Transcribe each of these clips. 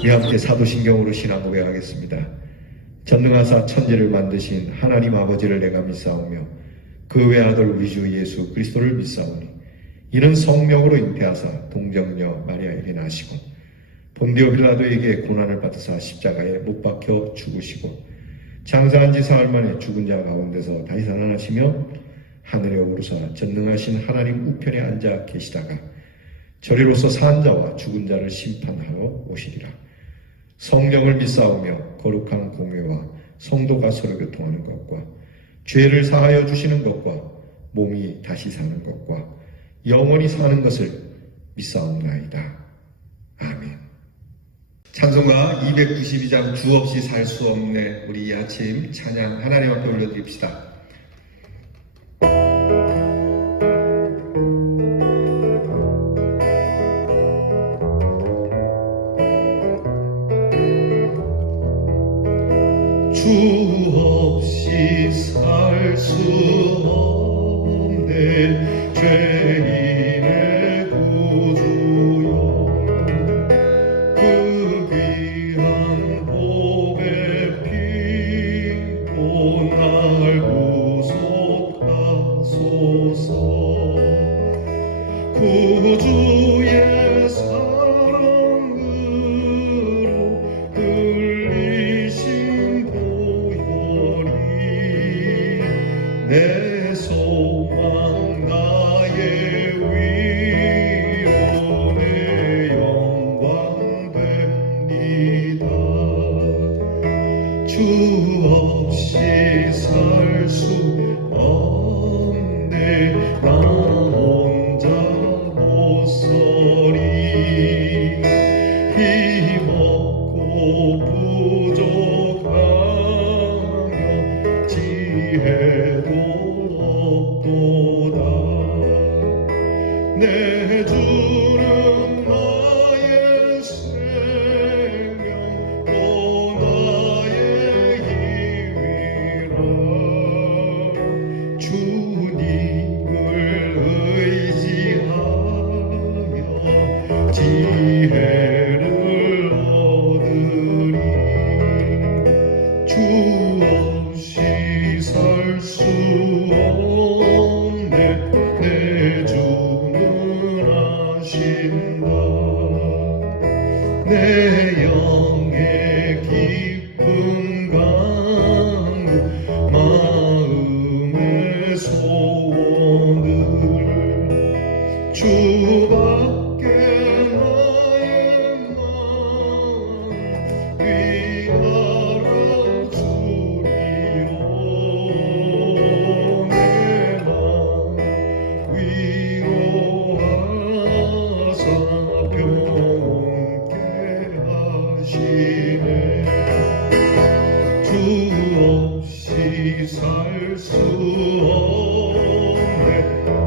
우리 함께 사도신경으로 신앙 고백하겠습니다. 전능하사 천지를 만드신 하나님 아버지를 내가 믿사오며 그 외아들 우리 주 예수 그리스도를 믿사오니 이는 성령으로 잉태하사 동정녀 마리아에게 나시고 본디오 빌라도에게 고난을 받으사 십자가에 못 박혀 죽으시고 장사한 지 사흘 만에 죽은 자 가운데서 다시 살아나시며 하늘에 오르사 전능하신 하나님 우편에 앉아 계시다가 저리로서 산 자와 죽은 자를 심판하러 오시리라. 성령을 믿사오며 거룩한 공회와 성도가 서로 교통하는 것과 죄를 사하여 주시는 것과 몸이 다시 사는 것과 영원히 사는 것을 믿사옵나이다. 아멘. 찬송가 292장 주 없이 살 수 없네. 우리 이 아침 찬양 하나님 앞에 올려드립시다. 주 없이 살 수 없네. 죄인의 구주여 그 귀한 복의 피로 날 구속하소서. 구주의 사랑으로 흘리신 내 소망 나의 위로의 영광 됩니다. 주 없이 살 수 없네. 나 혼자 못 서리. 힘없고 부족하며 지혜도 없도다. 내 주는 나의 생명 또 나의 힘이라. 주님을 의지하며 지혜를 얻으리. 주 없이 살 수 없네. 내 주는 아신다. 내 영의 깊은 강구 마음의 소원들 주밖에 나의 마음 위하여 주리로. 내 마음 위로하사 평온케 하시네. 주 없이 살 수 없네.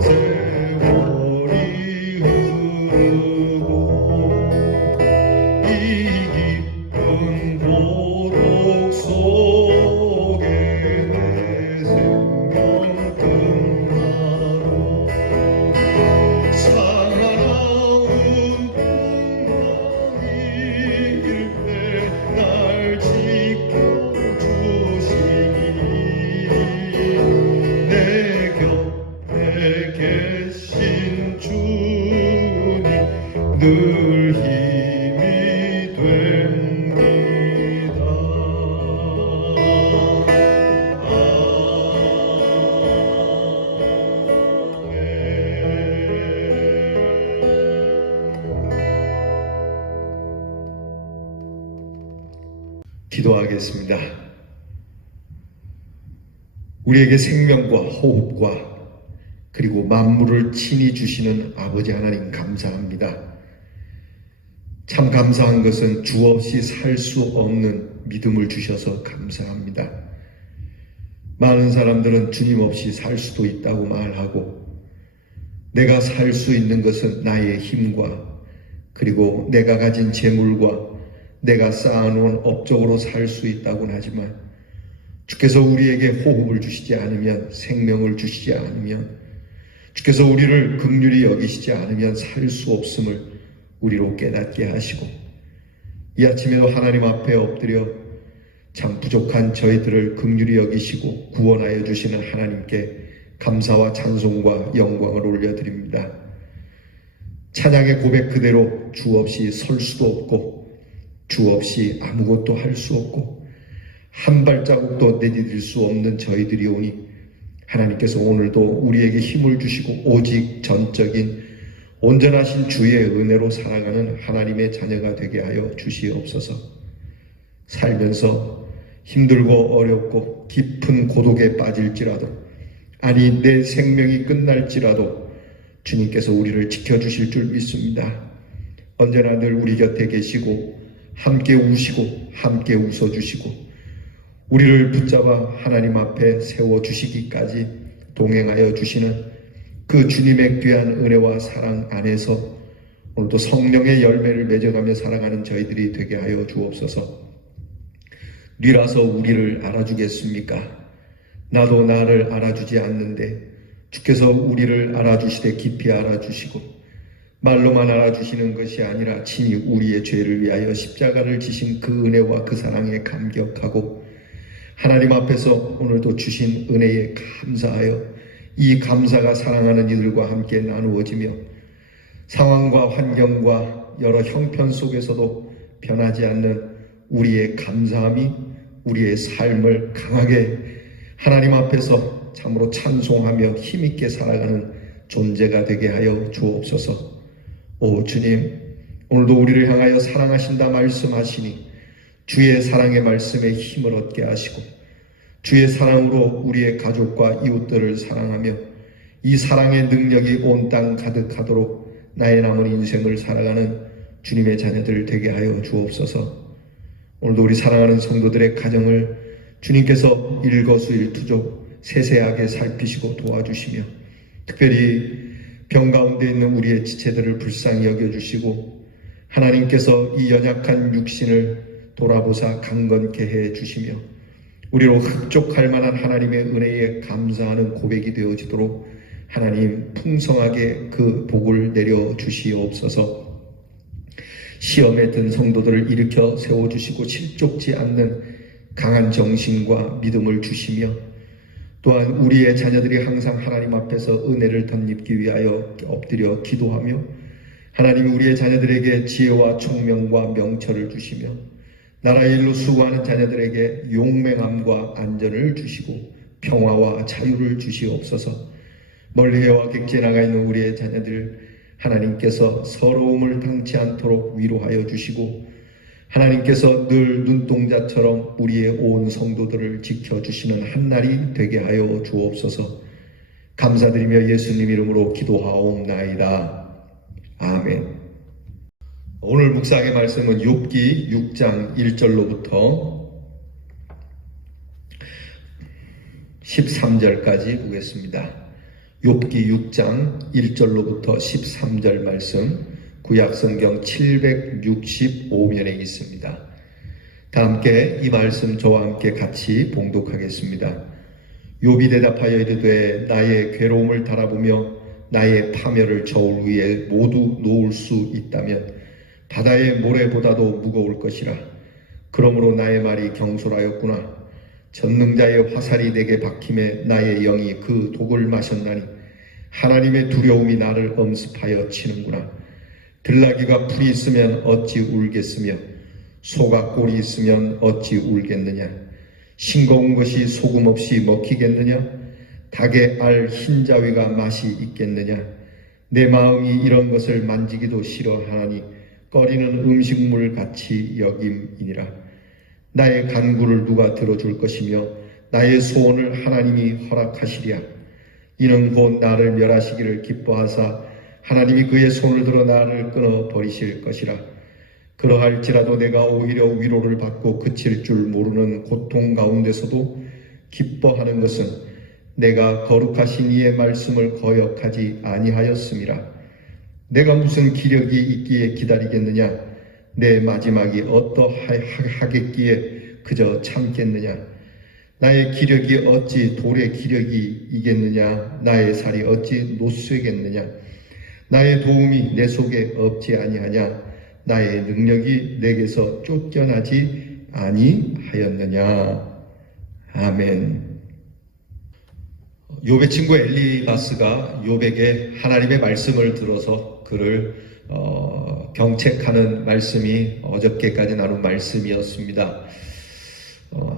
세월이 흐르고 이 깊은 고독 속에 내 생명 끝나도 사나운 풍랑일 때 날 지켜주시니 내 곁에 계신 주님 늘 힘이 됩니다. 기도하겠습니다. 우리에게 생명과 호흡과 그리고 만물을 친히 주시는 아버지 하나님 감사합니다. 참 감사한 것은 주 없이 살 수 없는 믿음을 주셔서 감사합니다. 많은 사람들은 주님 없이 살 수도 있다고 말하고 내가 살 수 있는 것은 나의 힘과 그리고 내가 가진 재물과 내가 쌓아놓은 업적으로 살 수 있다고는 하지만 주께서 우리에게 호흡을 주시지 않으면, 생명을 주시지 않으면, 주께서 우리를 긍휼히 여기시지 않으면 살 수 없음을 우리로 깨닫게 하시고 이 아침에도 하나님 앞에 엎드려 참 부족한 저희들을 긍휼히 여기시고 구원하여 주시는 하나님께 감사와 찬송과 영광을 올려드립니다. 찬양의 고백 그대로 주 없이 설 수도 없고 주 없이 아무것도 할 수 없고 한 발자국도 내디딜 수 없는 저희들이 오니 하나님께서 오늘도 우리에게 힘을 주시고 오직 전적인 온전하신 주의 은혜로 살아가는 하나님의 자녀가 되게 하여 주시옵소서. 살면서 힘들고 어렵고 깊은 고독에 빠질지라도, 아니 내 생명이 끝날지라도 주님께서 우리를 지켜주실 줄 믿습니다. 언제나 늘 우리 곁에 계시고 함께 우시고 함께 웃어주시고 우리를 붙잡아 하나님 앞에 세워주시기까지 동행하여 주시는 그 주님의 귀한 은혜와 사랑 안에서 오늘도 성령의 열매를 맺어가며 살아가는 저희들이 되게 하여 주옵소서. 뉘라서 우리를 알아주겠습니까? 나도 나를 알아주지 않는데 주께서 우리를 알아주시되 깊이 알아주시고 말로만 알아주시는 것이 아니라 친히 우리의 죄를 위하여 십자가를 지신 그 은혜와 그 사랑에 감격하고 하나님 앞에서 오늘도 주신 은혜에 감사하여 이 감사가 사랑하는 이들과 함께 나누어지며 상황과 환경과 여러 형편 속에서도 변하지 않는 우리의 감사함이 우리의 삶을 강하게 하나님 앞에서 참으로 찬송하며 힘있게 살아가는 존재가 되게 하여 주옵소서. 오 주님, 오늘도 우리를 향하여 사랑하신다 말씀하시니 주의 사랑의 말씀에 힘을 얻게 하시고 주의 사랑으로 우리의 가족과 이웃들을 사랑하며 이 사랑의 능력이 온 땅 가득하도록 나의 남은 인생을 살아가는 주님의 자녀들 되게 하여 주옵소서. 오늘도 우리 사랑하는 성도들의 가정을 주님께서 일거수일투족 세세하게 살피시고 도와주시며 특별히 병 가운데 있는 우리의 지체들을 불쌍히 여겨주시고 하나님께서 이 연약한 육신을 돌아보사 강건케 해주시며 우리로 흡족할 만한 하나님의 은혜에 감사하는 고백이 되어지도록 하나님 풍성하게 그 복을 내려주시옵소서. 시험에 든 성도들을 일으켜 세워주시고 실족지 않는 강한 정신과 믿음을 주시며 또한 우리의 자녀들이 항상 하나님 앞에서 은혜를 덧입기 위하여 엎드려 기도하며 하나님이 우리의 자녀들에게 지혜와 총명과 명철을 주시며 나라의 일로 수고하는 자녀들에게 용맹함과 안전을 주시고 평화와 자유를 주시옵소서. 멀리 해와 객지에 나가 있는 우리의 자녀들 하나님께서 서러움을 당치 않도록 위로하여 주시고 하나님께서 늘 눈동자처럼 우리의 온 성도들을 지켜주시는 한날이 되게 하여 주옵소서. 감사드리며 예수님 이름으로 기도하옵나이다. 아멘. 오늘 묵상의 말씀은 욥기 6장 1절로부터 13절까지 보겠습니다. 욥기 6장 1절로부터 13절 말씀 구약성경 765면에 있습니다. 다 함께 이 말씀 저와 함께 같이 봉독하겠습니다. 욥이 대답하여 이르되 나의 괴로움을 달아보며 나의 파멸을 저울 위에 모두 놓을 수 있다면 바다의 모래보다도 무거울 것이라. 그러므로 나의 말이 경솔하였구나. 전능자의 화살이 내게 박힘에 나의 영이 그 독을 마셨나니 하나님의 두려움이 나를 엄습하여 치는구나. 들나귀가 풀이 있으면 어찌 울겠으며 소가 꼴이 있으면 어찌 울겠느냐. 싱거운 것이 소금 없이 먹히겠느냐. 닭의 알 흰자위가 맛이 있겠느냐. 내 마음이 이런 것을 만지기도 싫어하나니 꺼리는 음식물 같이 여김이니라. 나의 간구를 누가 들어줄 것이며 나의 소원을 하나님이 허락하시랴. 이는 곧 나를 멸하시기를 기뻐하사 하나님이 그의 손을 들어 나를 끊어 버리실 것이라. 그러할지라도 내가 오히려 위로를 받고 그칠 줄 모르는 고통 가운데서도 기뻐하는 것은 내가 거룩하신 이의 말씀을 거역하지 아니하였음이라. 내가 무슨 기력이 있기에 기다리겠느냐. 내 마지막이 어떠하겠기에 그저 참겠느냐. 나의 기력이 어찌 돌의 기력이 이겠느냐. 나의 살이 어찌 노쇠겠느냐. 나의 도움이 내 속에 없지 아니하냐. 나의 능력이 내게서 쫓겨나지 아니하였느냐. 아멘. 욥의 친구 엘리바스가 욥에게 하나님의 말씀을 들어서 그를 경책하는 말씀이 어저께까지 나눈 말씀이었습니다.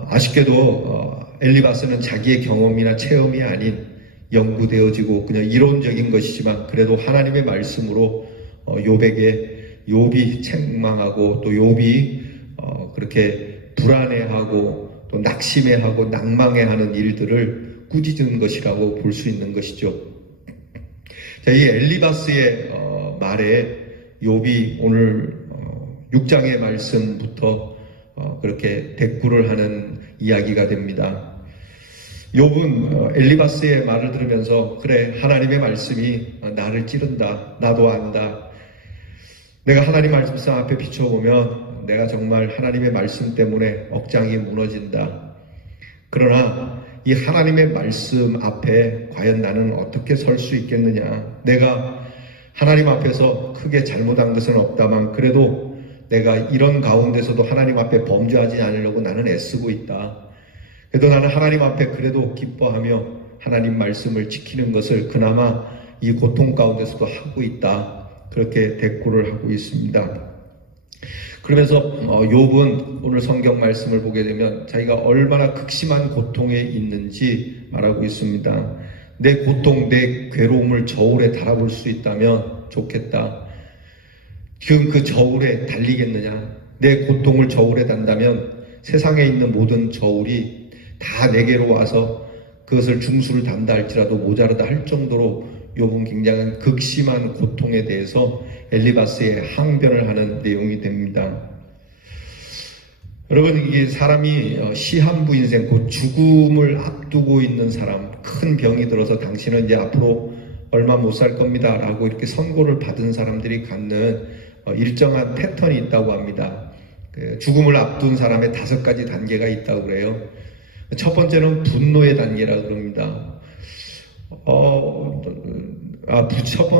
아쉽게도 엘리바스는 자기의 경험이나 체험이 아닌 연구되어지고 그냥 이론적인 것이지만 그래도 하나님의 말씀으로 욥이 책망하고 또 욥이 그렇게 불안해하고 또 낙심해하고 낭망해하는 일들을 꾸짖은 것이라고 볼 수 있는 것이죠. 자, 이 엘리바스의 말에 욥이 오늘 6장의 말씀부터 그렇게 대꾸를 하는 이야기가 됩니다. 욥은 엘리바스의 말을 들으면서 그래, 하나님의 말씀이 나를 찌른다. 나도 안다. 내가 하나님 말씀 앞에 비춰보면 내가 정말 하나님의 말씀 때문에 억장이 무너진다. 그러나 이 하나님의 말씀 앞에 과연 나는 어떻게 설 수 있겠느냐. 내가 하나님 앞에서 크게 잘못한 것은 없다만 그래도 내가 이런 가운데서도 하나님 앞에 범죄하지 않으려고 나는 애쓰고 있다. 그래도 나는 하나님 앞에 그래도 기뻐하며 하나님 말씀을 지키는 것을 그나마 이 고통 가운데서도 하고 있다. 그렇게 대꾸를 하고 있습니다. 그러면서 욥은 오늘 성경 말씀을 보게 되면 자기가 얼마나 극심한 고통에 있는지 말하고 있습니다. 내 고통, 내 괴로움을 저울에 달아볼 수 있다면 좋겠다. 지금 그 저울에 달리겠느냐? 내 고통을 저울에 단다면 세상에 있는 모든 저울이 다 내게로 와서 그것을 중수를 단다 할지라도 모자르다 할 정도로 욥은 굉장한 극심한 고통에 대해서 엘리바스의 항변을 하는 내용이 됩니다. 여러분, 이게 사람이 시한부 인생, 곧 죽음을 앞두고 있는 사람, 큰 병이 들어서 당신은 이제 앞으로 얼마 못 살 겁니다 라고 이렇게 선고를 받은 사람들이 갖는 일정한 패턴이 있다고 합니다. 죽음을 앞둔 사람의 5가지 단계가 있다고 그래요. 첫 번째는 분노의 단계라고 그럽니다.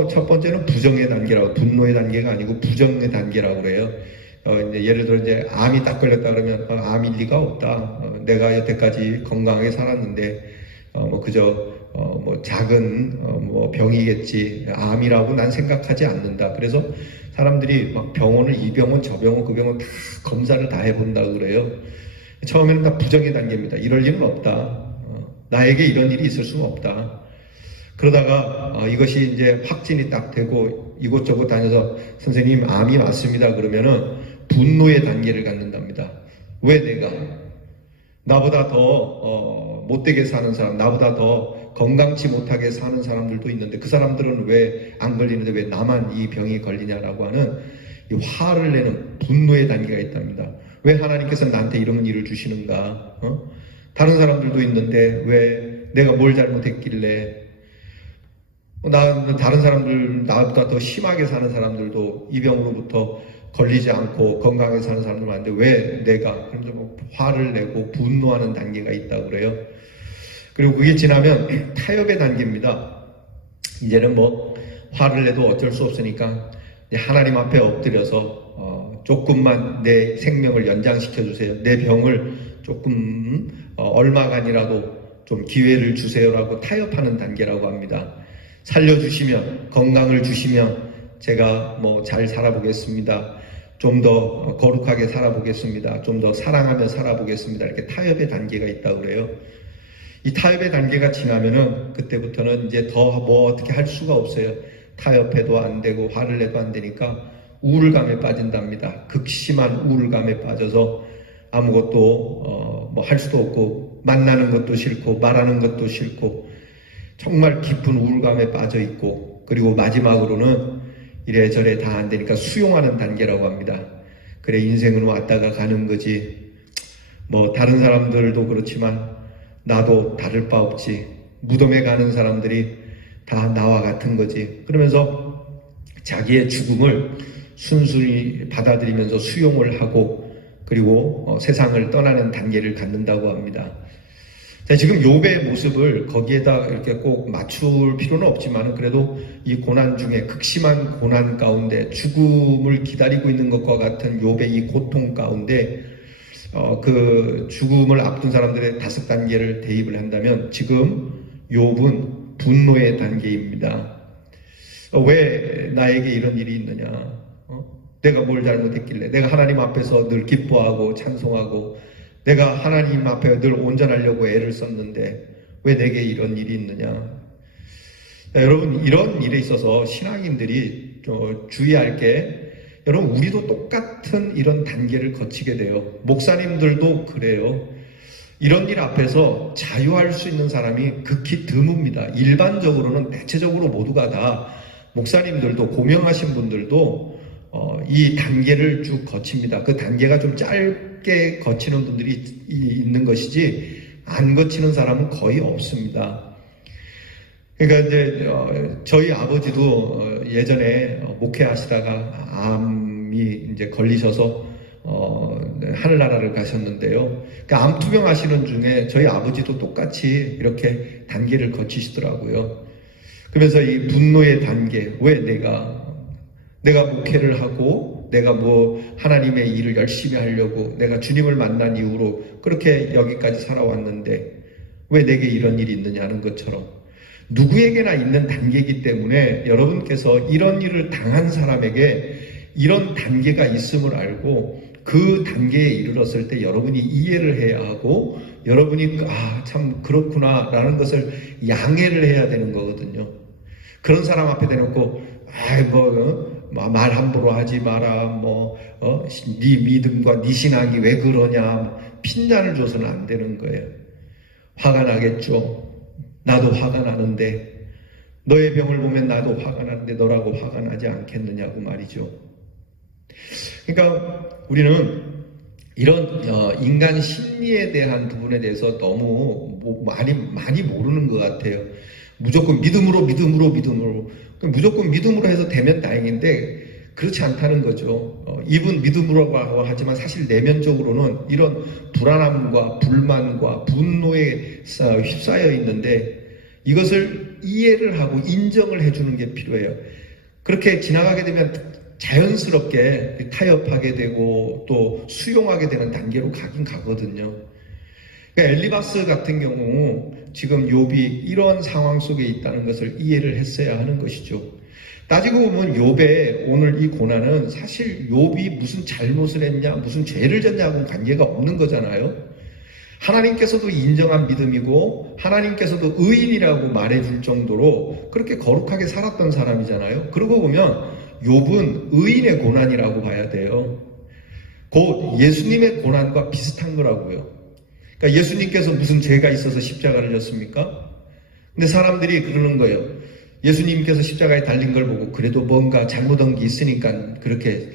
첫 번째는 부정의 단계라고, 분노의 단계가 아니고 부정의 단계라고 그래요. 이제 예를 들어 이제 암이 딱 걸렸다 그러면 암일 리가 없다. 내가 여태까지 건강하게 살았는데 그저 작은 병이겠지. 암이라고 난 생각하지 않는다. 그래서 사람들이 막 병원을 이 병원 저 병원 그 병원 다 검사를 다 해본다고 그래요. 처음에는 다 부정의 단계입니다. 이럴 일은 없다. 나에게 이런 일이 있을 수는 없다. 그러다가 이것이 이제 확진이 딱 되고 이곳저곳 다녀서 선생님 암이 왔습니다 그러면은 분노의 단계를 갖는답니다. 왜 내가? 나보다 더 못되게 사는 사람, 나보다 더 건강치 못하게 사는 사람들도 있는데 그 사람들은 왜 안 걸리는데 왜 나만 이 병이 걸리냐라고 하는 이 화를 내는 분노의 단계가 있답니다. 왜 하나님께서 나한테 이런 일을 주시는가? 다른 사람들도 있는데 왜 내가 뭘 잘못했길래? 다른 사람들, 나보다 더 심하게 사는 사람들도 이 병으로부터 걸리지 않고 건강하게 사는 사람들 많은데 왜 내가? 그러면서 화를 내고 분노하는 단계가 있다고 그래요. 그리고 그게 지나면 타협의 단계입니다. 이제는 화를 내도 어쩔 수 없으니까 하나님 앞에 엎드려서 조금만 내 생명을 연장시켜 주세요. 내 병을 조금 얼마간이라도 좀 기회를 주세요라고 타협하는 단계라고 합니다. 살려주시면, 건강을 주시면 제가 잘 살아보겠습니다. 좀 더 거룩하게 살아보겠습니다. 좀 더 사랑하며 살아보겠습니다. 이렇게 타협의 단계가 있다고 그래요. 이 타협의 단계가 지나면은 그때부터는 이제 더 어떻게 할 수가 없어요. 타협해도 안 되고 화를 내도 안 되니까 우울감에 빠진답니다. 극심한 우울감에 빠져서 아무것도 할 수도 없고 만나는 것도 싫고 말하는 것도 싫고 정말 깊은 우울감에 빠져 있고, 그리고 마지막으로는 이래저래 다 안 되니까 수용하는 단계라고 합니다. 그래, 인생은 왔다가 가는 거지. 다른 사람들도 그렇지만 나도 다를 바 없지. 무덤에 가는 사람들이 다 나와 같은 거지. 그러면서 자기의 죽음을 순순히 받아들이면서 수용을 하고, 그리고 세상을 떠나는 단계를 갖는다고 합니다. 자, 지금 욥의 모습을 거기에다 이렇게 꼭 맞출 필요는 없지만 그래도 이 고난 중에 극심한 고난 가운데 죽음을 기다리고 있는 것과 같은 욥의 이 고통 가운데 그 죽음을 앞둔 사람들의 5단계를 대입을 한다면 지금 욥은 분노의 단계입니다. 왜 나에게 이런 일이 있느냐? 내가 뭘 잘못했길래? 내가 하나님 앞에서 늘 기뻐하고 찬송하고 내가 하나님 앞에 늘 온전하려고 애를 썼는데 왜 내게 이런 일이 있느냐? 여러분, 이런 일에 있어서 신앙인들이 주의할 게, 여러분, 우리도 똑같은 이런 단계를 거치게 돼요. 목사님들도 그래요. 이런 일 앞에서 자유할 수 있는 사람이 극히 드뭅니다. 일반적으로는 대체적으로 모두가 다, 목사님들도 고명하신 분들도 이 단계를 쭉 거칩니다. 그 단계가 좀 짧게 거치는 분들이 있는 것이지 안 거치는 사람은 거의 없습니다. 그러니까 이제 저희 아버지도 예전에 목회하시다가 암이 이제 걸리셔서 하늘나라를 가셨는데요. 그러니까 암 투병하시는 중에 저희 아버지도 똑같이 이렇게 단계를 거치시더라고요. 그러면서 이 분노의 단계, 왜 내가 목회를 하고 내가 뭐 하나님의 일을 열심히 하려고 내가 주님을 만난 이후로 그렇게 여기까지 살아왔는데 왜 내게 이런 일이 있느냐는 것처럼 누구에게나 있는 단계이기 때문에 여러분께서 이런 일을 당한 사람에게 이런 단계가 있음을 알고 그 단계에 이르렀을 때 여러분이 이해를 해야 하고 여러분이 참 그렇구나 라는 것을 양해를 해야 되는 거거든요. 그런 사람 앞에 대놓고 말 함부로 하지 마라, 네 믿음과 네 신앙이 왜 그러냐, 핀잔을 줘서는 안 되는 거예요. 화가 나겠죠. 나도 화가 나는데, 너의 병을 보면 나도 화가 나는데 너라고 화가 나지 않겠느냐고 말이죠. 그러니까 우리는 이런 인간 심리에 대한 부분에 대해서 너무 많이 모르는 것 같아요. 무조건 믿음으로 무조건 믿음으로 해서 되면 다행인데 그렇지 않다는 거죠. 입은 믿음으로 하지만 사실 내면적으로는 이런 불안함과 불만과 분노에 휩싸여 있는데 이것을 이해를 하고 인정을 해주는 게 필요해요. 그렇게 지나가게 되면 자연스럽게 타협하게 되고 또 수용하게 되는 단계로 가긴 가거든요. 그러니까 엘리바스 같은 경우 지금 욥이 이런 상황 속에 있다는 것을 이해를 했어야 하는 것이죠. 따지고 보면 욥의 오늘 이 고난은 사실 욥이 무슨 잘못을 했냐, 무슨 죄를 졌냐하고는 관계가 없는 거잖아요. 하나님께서도 인정한 믿음이고 하나님께서도 의인이라고 말해줄 정도로 그렇게 거룩하게 살았던 사람이잖아요. 그러고 보면 욥은 의인의 고난이라고 봐야 돼요. 곧 예수님의 고난과 비슷한 거라고요. 그러니까 예수님께서 무슨 죄가 있어서 십자가를 졌습니까? 근데 사람들이 그러는 거예요. 예수님께서 십자가에 달린 걸 보고 그래도 뭔가 잘못한 게 있으니까 그렇게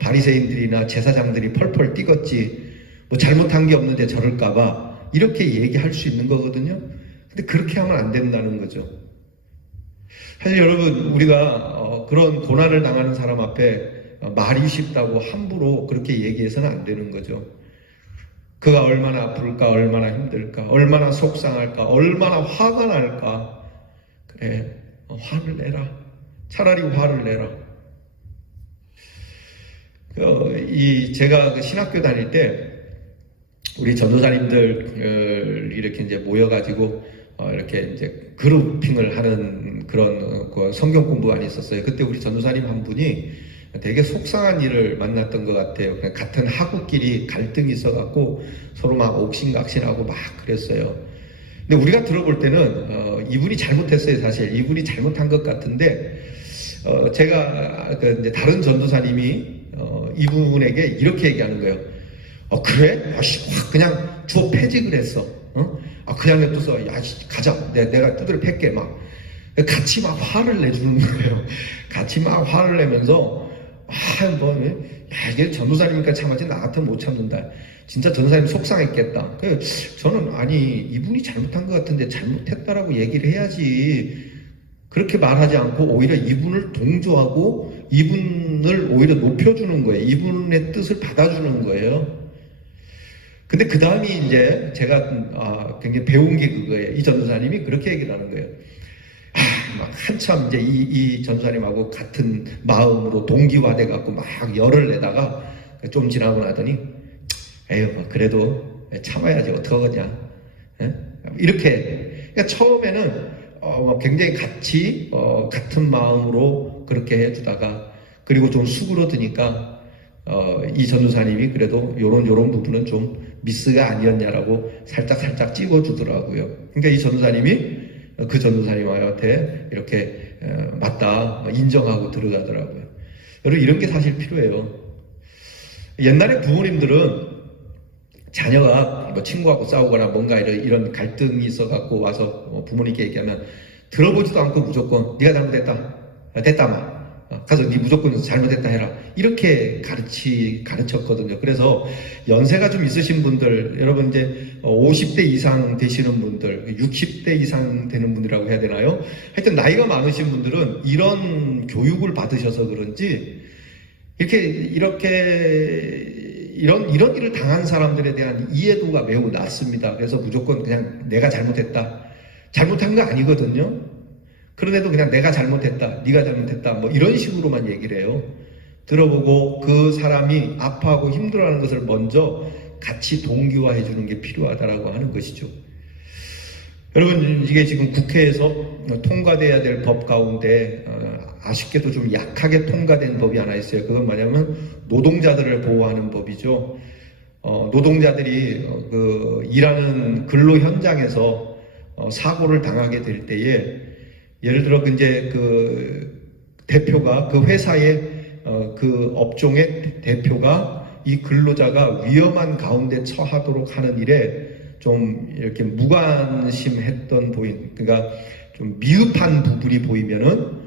바리새인들이나 제사장들이 펄펄 뛰겠지. 뭐 잘못한 게 없는데 저럴까봐 이렇게 얘기할 수 있는 거거든요. 근데 그렇게 하면 안 된다는 거죠. 사실 여러분, 우리가 그런 고난을 당하는 사람 앞에 말이 쉽다고 함부로 그렇게 얘기해서는 안 되는 거죠. 그가 얼마나 아플까, 얼마나 힘들까, 얼마나 속상할까, 얼마나 화가 날까. 그래, 화를 내라. 차라리 화를 내라. 제가 신학교 다닐 때 우리 전도사님들 이렇게 이제 모여가지고 이렇게 이제 그룹핑을 하는 그런 성경 공부가 있었어요. 그때 우리 전도사님 한 분이 되게 속상한 일을 만났던 것 같아요. 같은 학우끼리 갈등이 있어갖고 서로 막 옥신각신하고 막 그랬어요. 근데 우리가 들어볼 때는 이분이 잘못했어요. 사실 이분이 잘못한 것 같은데 제가 이제 다른 전도사님이 이분에게 이렇게 얘기하는 거예요. 그래? 확 그냥 주어 패직을 했어. 그냥 냅둬서 야 가자. 내가 두드려 팰게 막. 같이 막 화를 내주는 거예요. 같이 막 화를 내면서 이게 전도사님이니까 참았지 나 같으면 못 참는다. 진짜 전도사님 속상했겠다. 저는 이분이 잘못한 것 같은데 잘못했다라고 얘기를 해야지. 그렇게 말하지 않고 오히려 이분을 동조하고 이분을 오히려 높여주는 거예요. 이분의 뜻을 받아주는 거예요. 근데 그 다음이 이제 제가 굉장히 배운 게 그거예요. 이 전도사님이 그렇게 얘기를 하는 거예요. 막 한참 이제 이 전도사님하고 같은 마음으로 동기화돼 갖고 막 열을 내다가 좀 지나고 나더니 에휴 그래도 참아야지 어떡하겠냐. 이렇게 그러니까 처음에는 굉장히 같은 마음으로 그렇게 해주다가 그리고 좀 수그러드니까 이 전도사님이 그래도 요런 부분은 좀 미스가 아니었냐라고 살짝 찝어주더라고요. 그러니까 이 전도사님이 그 전도사님한테 이렇게 맞다 인정하고 들어가더라고요. 여러분 이런 게 사실 필요해요. 옛날에 부모님들은 자녀가 뭐 친구하고 싸우거나 뭔가 이런 갈등이 있어갖고 와서 부모님께 얘기하면 들어보지도 않고 무조건 네가 잘못했다, 됐다 마. 가서 네 무조건 잘못했다 해라. 이렇게 가르쳤거든요. 그래서 연세가 좀 있으신 분들, 여러분 이제 50대 이상 되시는 분들, 60대 이상 되는 분이라고 해야 되나요? 하여튼 나이가 많으신 분들은 이런 교육을 받으셔서 그런지 이런 일을 당한 사람들에 대한 이해도가 매우 낮습니다. 그래서 무조건 그냥 내가 잘못했다. 잘못한 거 아니거든요. 그런데도 그냥 내가 잘못했다, 네가 잘못했다 뭐 이런 식으로만 얘기를 해요. 들어보고 그 사람이 아파하고 힘들어하는 것을 먼저 같이 동기화해 주는 게 필요하다라고 하는 것이죠. 여러분 이게 지금 국회에서 통과돼야 될 법 가운데 아쉽게도 좀 약하게 통과된 법이 하나 있어요. 그건 뭐냐면 노동자들을 보호하는 법이죠. 노동자들이 일하는 근로 현장에서 사고를 당하게 될 때에 예를 들어 이제 대표가 그 회사의 그 업종의 대표가 이 근로자가 위험한 가운데 처하도록 하는 일에 좀 이렇게 무관심했던 그러니까 좀 미흡한 부분이 보이면은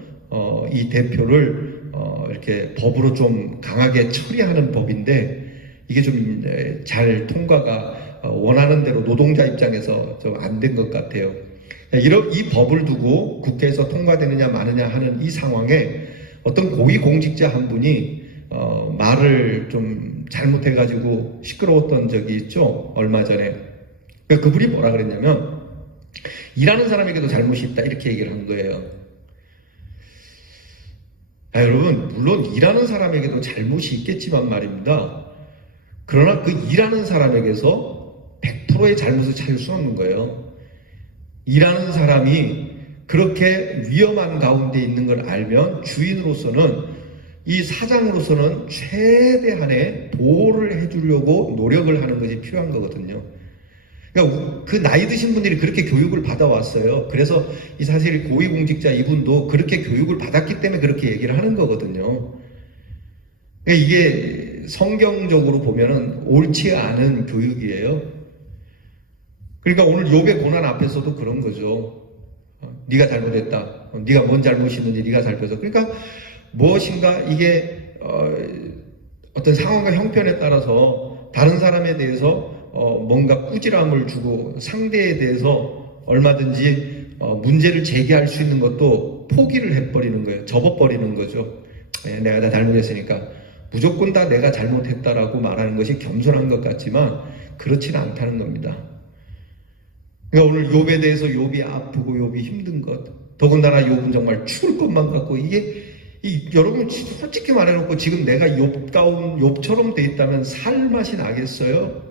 이 대표를 이렇게 법으로 좀 강하게 처리하는 법인데 이게 좀 잘 통과가 원하는 대로 노동자 입장에서 좀 안 된 것 같아요. 이 법을 두고 국회에서 통과되느냐 마느냐 하는 이 상황에 어떤 고위공직자 한 분이 말을 좀 잘못해가지고 시끄러웠던 적이 있죠. 얼마 전에. 그분이 뭐라 그랬냐면 일하는 사람에게도 잘못이 있다 이렇게 얘기를 한 거예요. 여러분 물론 일하는 사람에게도 잘못이 있겠지만 말입니다. 그러나 그 일하는 사람에게서 100%의 잘못을 찾을 수 없는 거예요. 일하는 사람이 그렇게 위험한 가운데 있는 걸 알면 주인으로서는 이 사장으로서는 최대한의 보호를 해주려고 노력을 하는 것이 필요한 거거든요. 그러니까 그 나이 드신 분들이 그렇게 교육을 받아왔어요. 그래서 이 사실 고위공직자 이분도 그렇게 교육을 받았기 때문에 그렇게 얘기를 하는 거거든요. 그러니까 이게 성경적으로 보면은 옳지 않은 교육이에요. 그러니까 오늘 욥의 고난 앞에서도 그런 거죠. 네가 잘못했다. 네가 뭔 잘못이 있는지 네가 살펴서. 그러니까 무엇인가 이게 어떤 상황과 형편에 따라서 다른 사람에 대해서 뭔가 꾸지람을 주고 상대에 대해서 얼마든지 문제를 제기할 수 있는 것도 포기를 해버리는 거예요. 접어버리는 거죠. 내가 다 잘못했으니까 무조건 다 내가 잘못했다라고 말하는 것이 겸손한 것 같지만 그렇지는 않다는 겁니다. 그러니까 오늘 욥에 대해서 욥이 아프고 욥이 힘든 것, 더군다나 욥은 정말 죽을 것만 같고 여러분 솔직히 말해놓고 지금 내가 욥처럼 돼 있다면 살 맛이 나겠어요?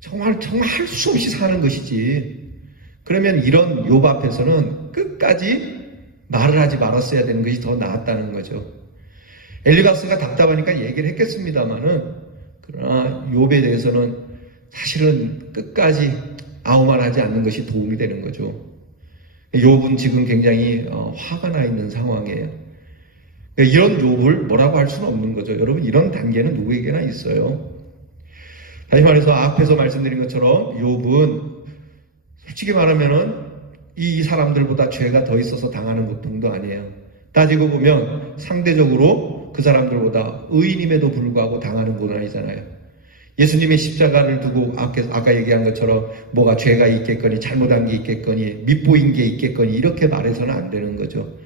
정말 할 수 없이 사는 것이지. 그러면 이런 욥 앞에서는 끝까지 말을 하지 말았어야 되는 것이 더 나았다는 거죠. 엘리바스가 답답하니까 얘기를 했겠습니다만은 그러나 욥에 대해서는 사실은 끝까지 아무 말 하지 않는 것이 도움이 되는 거죠. 욥은 지금 굉장히 화가 나 있는 상황이에요. 이런 욥을 뭐라고 할 수는 없는 거죠. 여러분 이런 단계는 누구에게나 있어요. 다시 말해서 앞에서 말씀드린 것처럼 욥은 솔직히 말하면은 이 사람들보다 죄가 더 있어서 당하는 고통도 아니에요. 따지고 보면 상대적으로 그 사람들보다 의인임에도 불구하고 당하는 고난이잖아요. 예수님의 십자가를 두고 아까 얘기한 것처럼 뭐가 죄가 있겠거니 잘못한 게 있겠거니 밉보인 게 있겠거니 이렇게 말해서는 안 되는 거죠.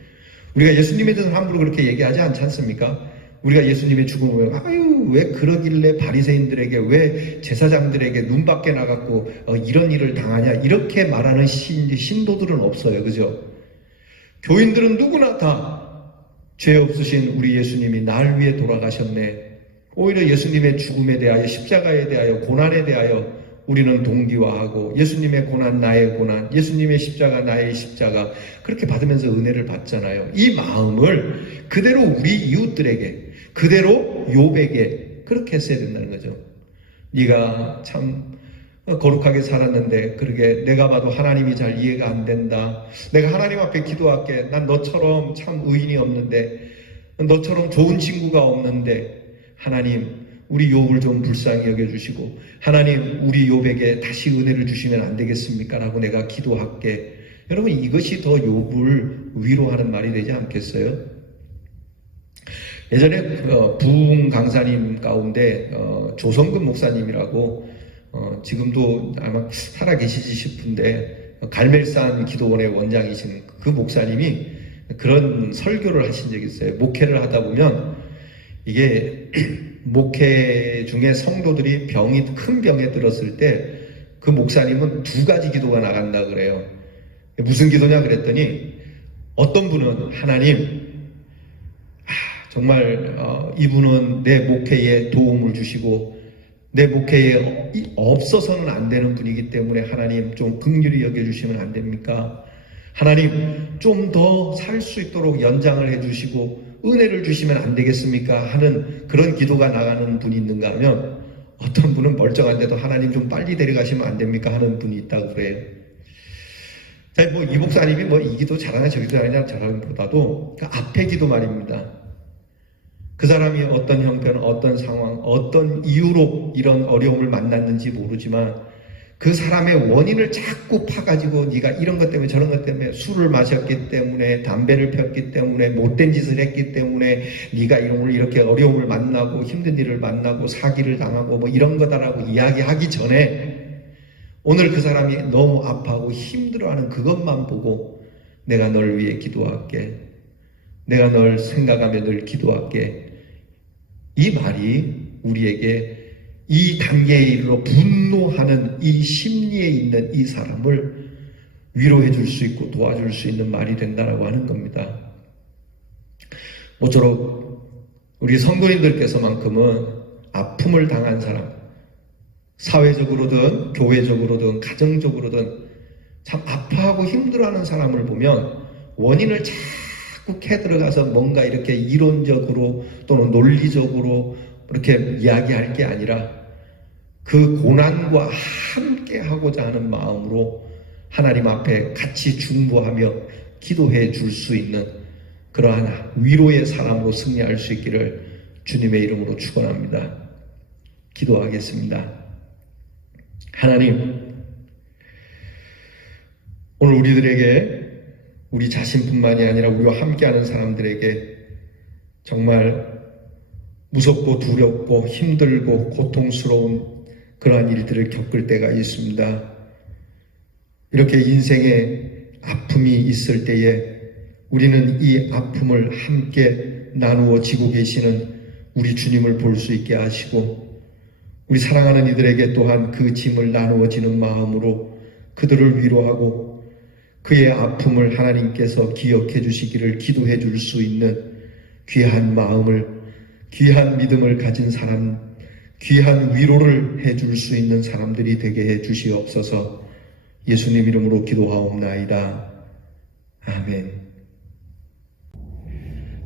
우리가 예수님에 대해서 함부로 그렇게 얘기하지 않지 않습니까? 우리가 예수님의 죽음을 보면 아유 왜 그러길래 바리새인들에게 왜 제사장들에게 눈 밖에 나갔고 이런 일을 당하냐 이렇게 말하는 신도들은 없어요. 그죠? 교인들은 누구나 다 죄 없으신 우리 예수님이 날 위해 돌아가셨네. 오히려 예수님의 죽음에 대하여 십자가에 대하여 고난에 대하여 우리는 동기화하고 예수님의 고난 나의 고난, 예수님의 십자가 나의 십자가 그렇게 받으면서 은혜를 받잖아요. 이 마음을 그대로 우리 이웃들에게, 그대로 욥에게 그렇게 했어야 된다는 거죠. 네가 참 거룩하게 살았는데 그러게 내가 봐도 하나님이 잘 이해가 안 된다. 내가 하나님 앞에 기도할게. 난 너처럼 참 의인이 없는데, 너처럼 좋은 친구가 없는데 하나님 우리 욥을 좀 불쌍히 여겨주시고 하나님 우리 욥에게 다시 은혜를 주시면 안 되겠습니까? 라고 내가 기도할게. 여러분 이것이 더 욥을 위로하는 말이 되지 않겠어요? 예전에 부흥 강사님 가운데 조성근 목사님이라고 지금도 아마 살아계시지 싶은데 갈멜산 기도원의 원장이신 그 목사님이 그런 설교를 하신 적이 있어요. 목회를 하다 보면 이게 목회 중에 성도들이 큰 병에 들었을 때 그 목사님은 두 가지 기도가 나간다 그래요. 무슨 기도냐 그랬더니 어떤 분은 하나님 정말 이분은 내 목회에 도움을 주시고 내 목회에 없어서는 안 되는 분이기 때문에 하나님 좀 긍휼히 여겨주시면 안 됩니까? 하나님 좀 더 살 수 있도록 연장을 해주시고 은혜를 주시면 안 되겠습니까? 하는 그런 기도가 나가는 분이 있는가 하면 어떤 분은 멀쩡한데도 하나님 좀 빨리 데려가시면 안 됩니까? 하는 분이 있다고 그래요. 이 목사님이 이 기도 잘하냐 저 기도 잘하냐 잘하는 보다도 그 앞에 기도 말입니다. 그 사람이 어떤 형편, 어떤 상황, 어떤 이유로 이런 어려움을 만났는지 모르지만 그 사람의 원인을 자꾸 파가지고 네가 이런 것 때문에 저런 것 때문에 술을 마셨기 때문에 담배를 폈기 때문에 못된 짓을 했기 때문에 네가 이렇게 어려움을 만나고 힘든 일을 만나고 사기를 당하고 이런 거다라고 이야기하기 전에 오늘 그 사람이 너무 아파하고 힘들어하는 그것만 보고 내가 널 위해 기도할게. 내가 널 생각하며 늘 기도할게. 이 말이 우리에게 이 단계에 이르러 분노하는 이 심리에 있는 이 사람을 위로해 줄 수 있고 도와줄 수 있는 말이 된다라고 하는 겁니다. 모쪼록 우리 성도님들께서만큼은 아픔을 당한 사람, 사회적으로든 교회적으로든 가정적으로든 참 아파하고 힘들어하는 사람을 보면 원인을 자꾸 캐 들어가서 뭔가 이렇게 이론적으로 또는 논리적으로 이렇게 이야기할 게 아니라 그 고난과 함께 하고자 하는 마음으로 하나님 앞에 같이 중보하며 기도해 줄 수 있는 그러한 위로의 사람으로 승리할 수 있기를 주님의 이름으로 축원합니다. 기도하겠습니다. 하나님, 오늘 우리들에게 우리 자신뿐만이 아니라 우리와 함께하는 사람들에게 정말 무섭고 두렵고 힘들고 고통스러운 그러한 일들을 겪을 때가 있습니다. 이렇게 인생에 아픔이 있을 때에 우리는 이 아픔을 함께 나누어 지고 계시는 우리 주님을 볼 수 있게 하시고 우리 사랑하는 이들에게 또한 그 짐을 나누어 지는 마음으로 그들을 위로하고 그의 아픔을 하나님께서 기억해 주시기를 기도해 줄 수 있는 귀한 마음을, 귀한 믿음을 가진 사람, 귀한 위로를 해줄 수 있는 사람들이 되게 해 주시옵소서. 예수님 이름으로 기도하옵나이다. 아멘.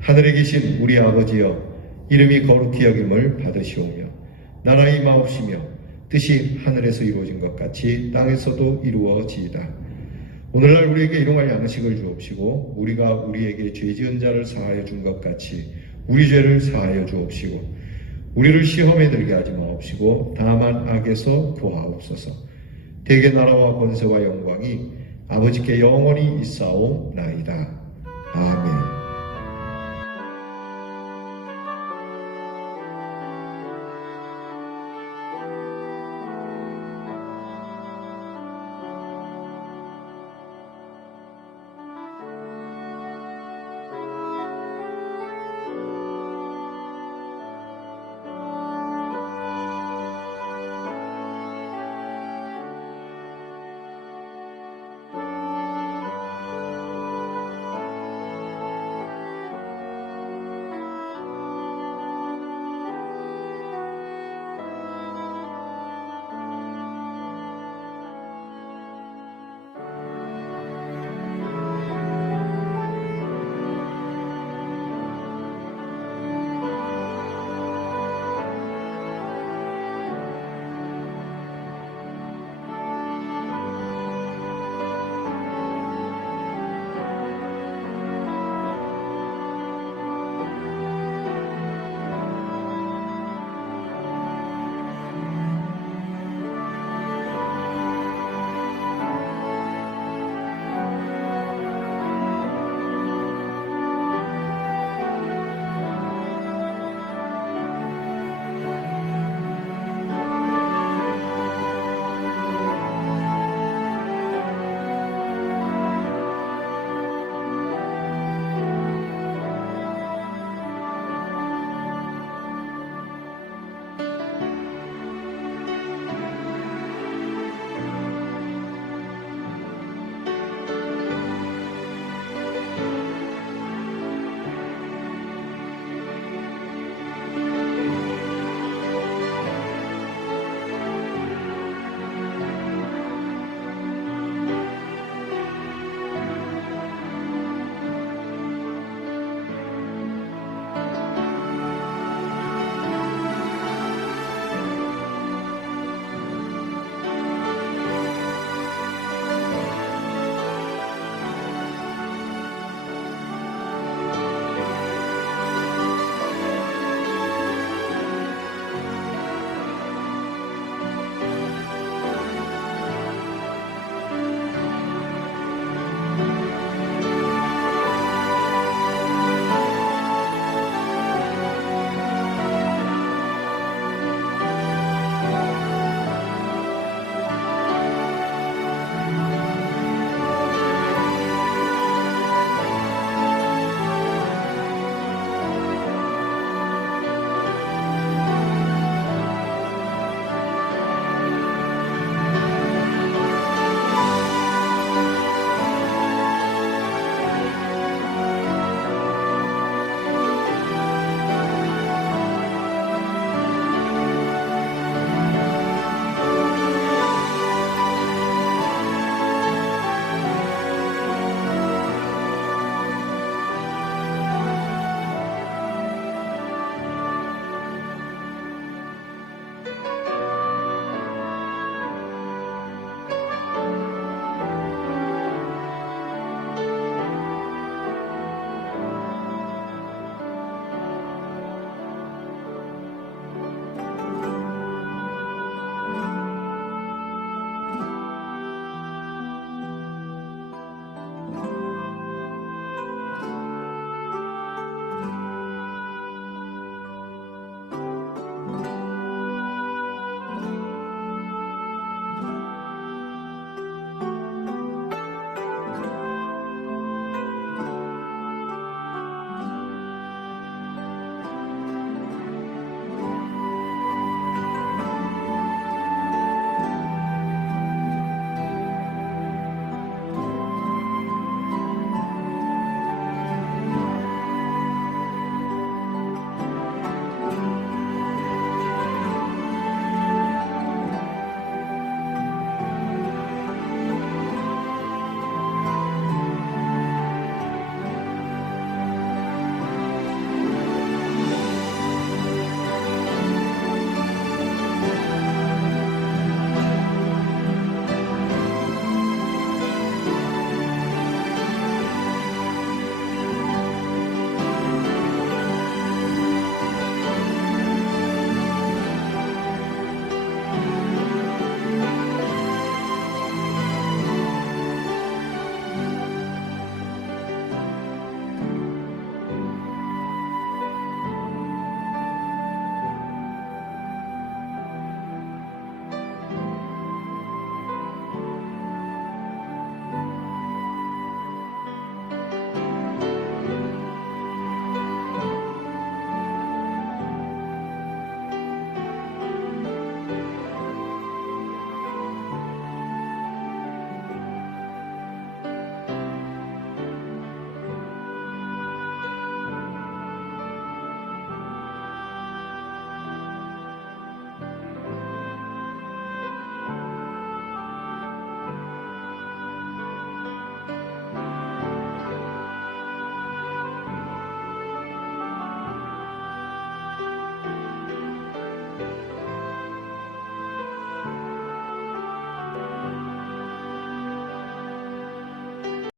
하늘에 계신 우리 아버지여, 이름이 거룩히 여김을 받으시오며 나라 임하옵시며 뜻이 하늘에서 이루어진 것 같이 땅에서도 이루어지이다. 오늘날 우리에게 일용할 양식을 주옵시고 우리가 우리에게 죄 지은 자를 사하여 준 것 같이 우리 죄를 사하여 주옵시고 우리를 시험에 들게 하지 마옵시고 다만 악에서 구하옵소서. 대개 나라와 권세와 영광이 아버지께 영원히 있사옵나이다.